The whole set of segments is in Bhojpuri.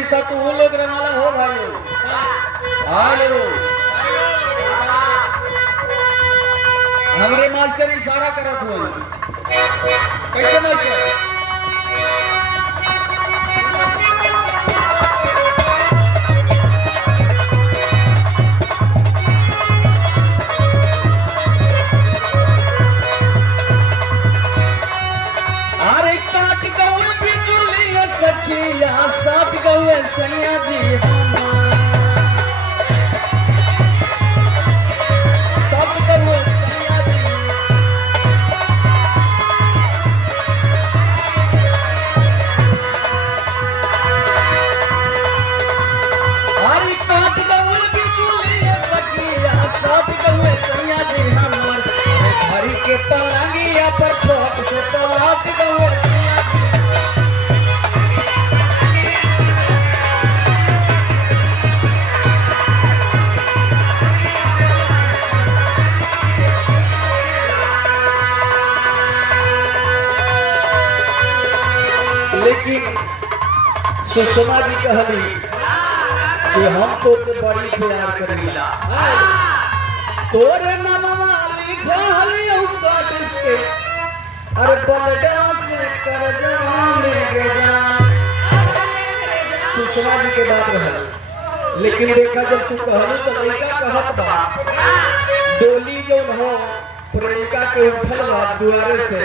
मास्टरी सा तू वो लोग रवाना हो भाई हेलो हमरे मास्टर इशारा करत हो कैसे मास्टर अरे काट गए बिजुलिया सखिया साट गए सैया जी सब गए सैया जी अरे काट गए बिजुलिया सखिया साट गए सैया जी हमर घरी के पलंगिया पर फोट से पलट गए सैया जी लेकिन सुषमा जी कहली कि हम तो के बड़ी प्यार करेला तोरे नामवा लिखली काटिस के अरे बलडा से कर जाने के जा सुषमा जी के बात रहल लेकिन देखा जब तू कहलू तो लड़का कहत बा डोली जो हो प्रेमिका के उठल बा दुआरे से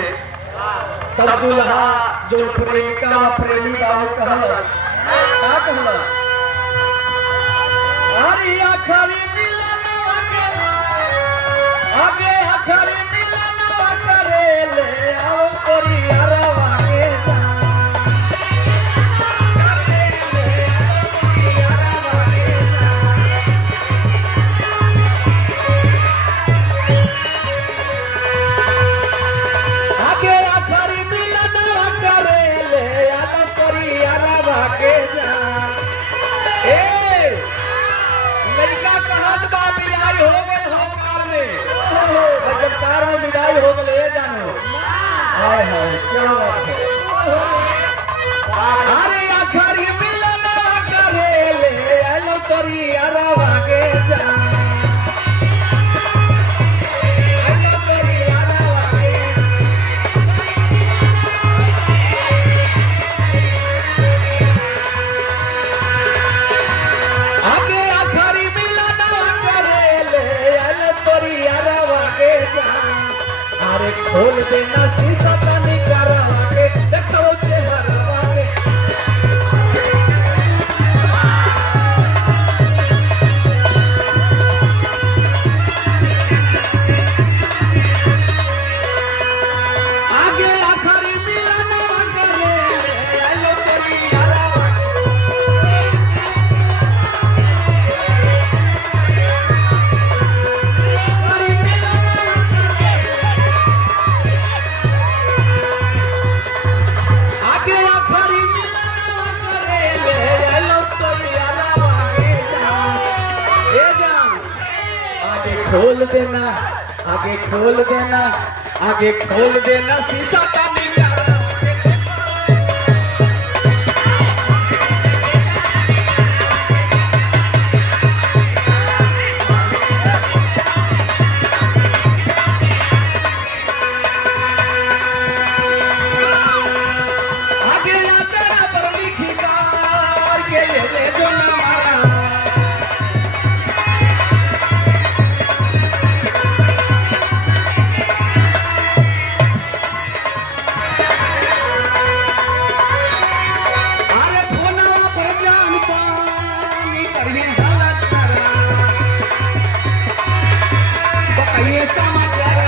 तब दुल्हा जो प्रेमिका प्रेमी बाबू कहलस का कहलस अरे आखरी मिलनवा के आगे आखरी मिलनवा करे ले आओ परियारवा के जा करे ले आओ परियारवा के जा आगे आखरी मिलनवा करे ले आओ परियारवा के जा ए लड़का कहत बा विदाई हो गए हो कार में जब कार में विदाई हो गए जानो हाय हाय क्या बात है अरे आखरी मिलन करे ले आलो तोरी अरवा के जा आलो तोरी अरवा के आगे आखरी मिलन करे ले आलो तोरी अरवा के जा अरे खोल देना शीशा तनी करवा के देखो चेहरा के आगे आखरी मिलन करे ले आलो तोरी अरवा आखरी आगे आखरी मिलन करे ले आलो तोरी अरवा के जा ए जान आगे खोल देना आगे खोल देना आगे खोल देना शीशा का निकाला आगे आचरा पर लिखी कार के ले जो ना मारा अरे फोनवा पर जानता नहीं करिए हालत करा बताइए समाचार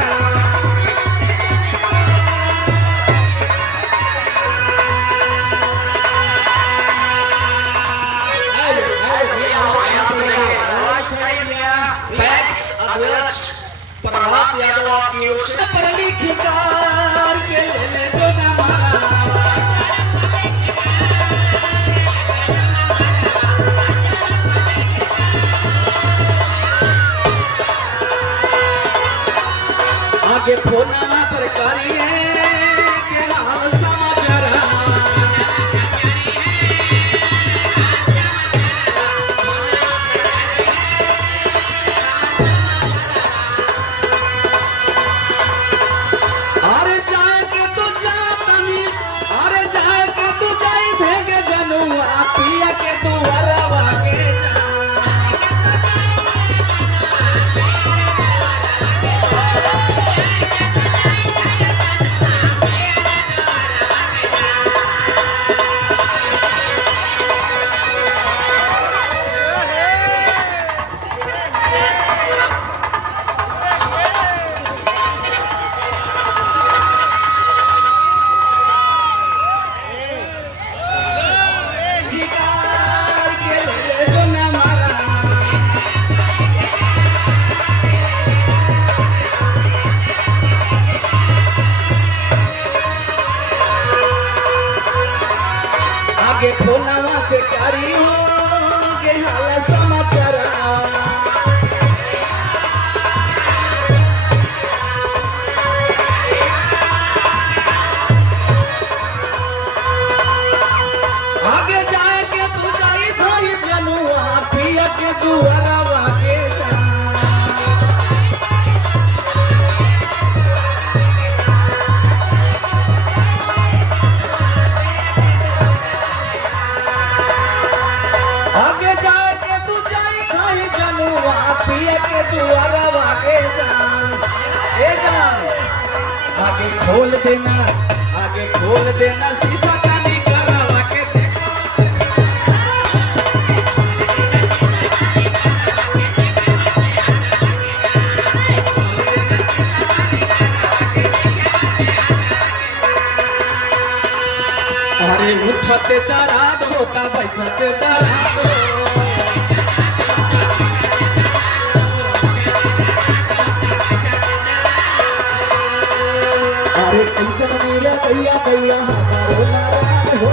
पैक्स अध्यक्ष प्रभात यादव आपकी ओर से पर लिखी कार के ले जो ना मारा आगे फोनवा पर करिए के हाल समाचार आखरी हो गेला समाचार आगे जाए के तू जाई धोई जनुआ पिया के दुआरा के जा आगे जाए के तू जाई धोई जनुआ पिया के दुआरा के जा ए जान आगे खोल देना शीशा कानी करावा के अरे उठते दराद होता बैठते दराद हो अरे कैसे मिला कैया कैया हमारो नाराज हो